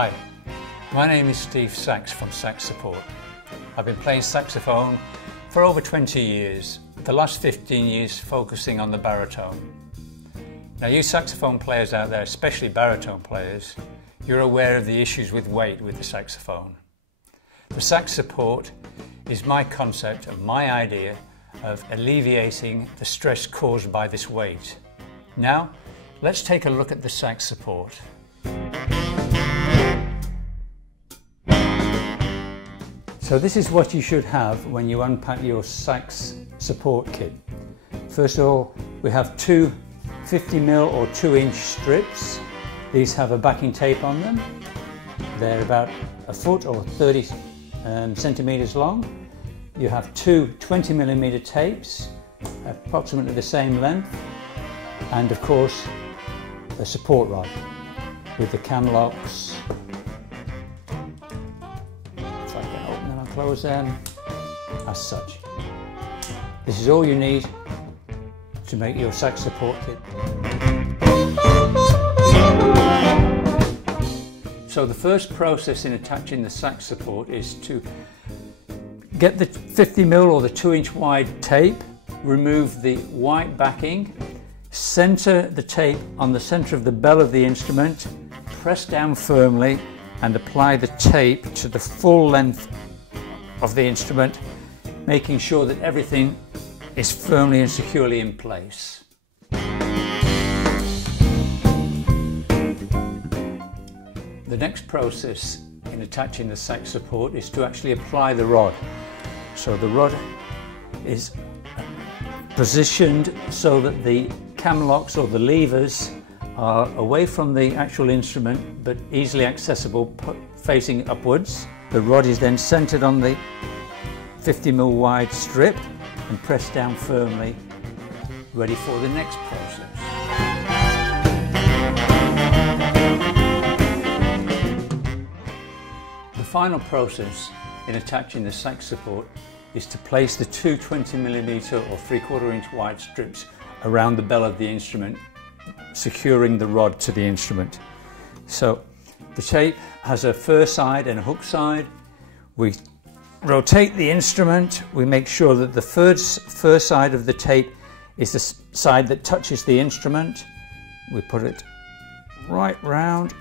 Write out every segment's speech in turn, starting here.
Hi, my name is Steve Sax from Sax Support. I've been playing saxophone for over 20 years, the last 15 years focusing on the baritone. Now you saxophone players out there, especially baritone players, you're aware of the issues with weight with the saxophone. The Sax Support is my concept and my idea of alleviating the stress caused by this weight. Now, let's take a look at the Sax Support. So this is what you should have when you unpack your Sax Support kit. First of all, we have two 50mm or 2-inch strips. These have a backing tape on them. They're about a foot or 30 centimeters long. You have two 20mm tapes, approximately the same length, and of course a support rod with the cam locks. If I can open them and close them, as such. This is all you need to make your Sax Support kit. So the first process in attaching the Sax Support is to get the 50mm or the 2-inch wide tape, remove the white backing, center the tape on the center of the bell of the instrument, press down firmly and apply the tape to the full length of the instrument, making sure that everything is firmly and securely in place. The next process in attaching the Sax Support is to actually apply the rod. So the rod is positioned so that the cam locks or the levers are away from the actual instrument but easily accessible, facing upwards. The rod is then centered on the 50mm wide strip and pressed down firmly, ready for the next process. The final process in attaching the Sax Support is to place the two 20mm or 3/4 inch wide strips around the bell of the instrument, securing the rod to the instrument. So the tape has a fur side and a hook side. We rotate the instrument, we make sure that the fur side of the tape is the side that touches the instrument. We put it right round.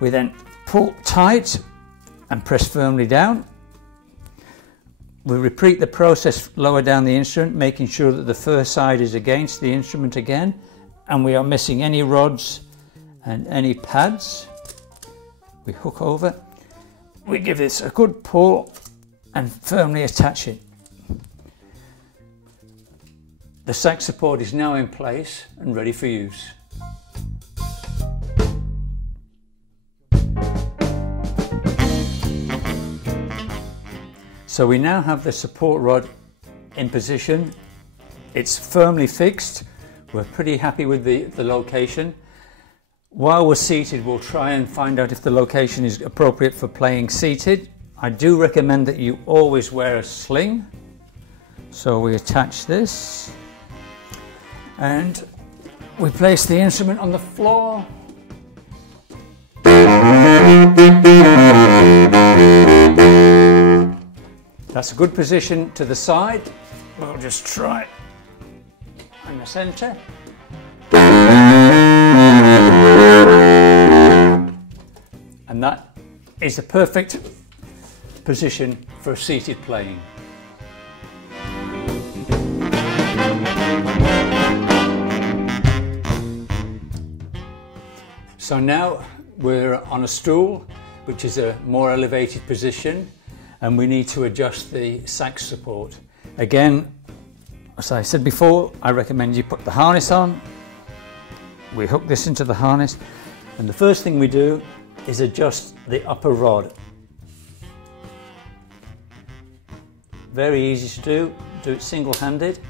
We then pull tight and press firmly down. We repeat the process lower down the instrument, making sure that the fur side is against the instrument again, and we are missing any rods and any pads. We hook over. We give this a good pull and firmly attach it. The Sax Support is now in place and ready for use. So we now have the support rod in position. It's firmly fixed. We're pretty happy with the location. While we're seated, we'll try and find out if the location is appropriate for playing seated. I do recommend that you always wear a sling. So we attach this and we place the instrument on the floor. That's a good position to the side. We'll just try in the center. And that is the perfect position for seated playing. So now we're on a stool, which is a more elevated position, and we need to adjust the Sax Support. Again, as I said before, I recommend you put the harness on. We hook this into the harness, and the first thing we do is adjust the upper rod. Very easy to do it single-handed.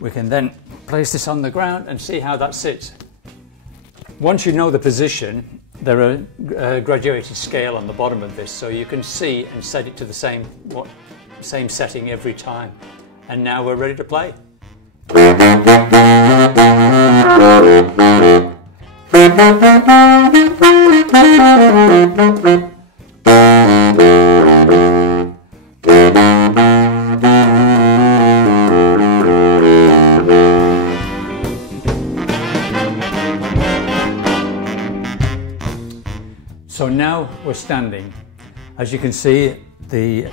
We can then place this on the ground and see how that sits. Once you know the position, there are a graduated scale on the bottom of this, so you can see and set it to the same setting every time. And now we're ready to play. So now we're standing. As you can see, the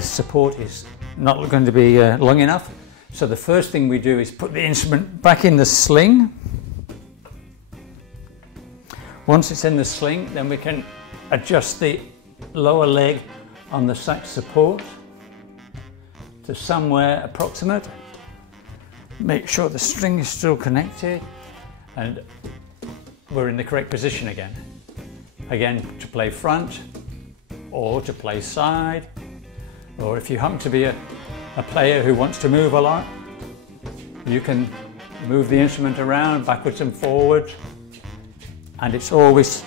support is not going to be long enough. So the first thing we do is put the instrument back in the sling. Once it's in the sling, then we can adjust the lower leg on the Sax Support to somewhere approximate. Make sure the string is still connected and we're in the correct position again. Again, to play front or to play side, or if you happen to be a player who wants to move a lot, you can move the instrument around backwards and forwards, and it's always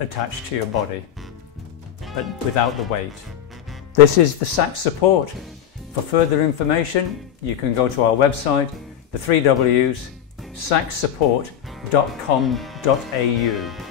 attached to your body, but without the weight. This is the Sax Support. For further information, you can go to our website, the 3 Ws, saxsupport.com.au.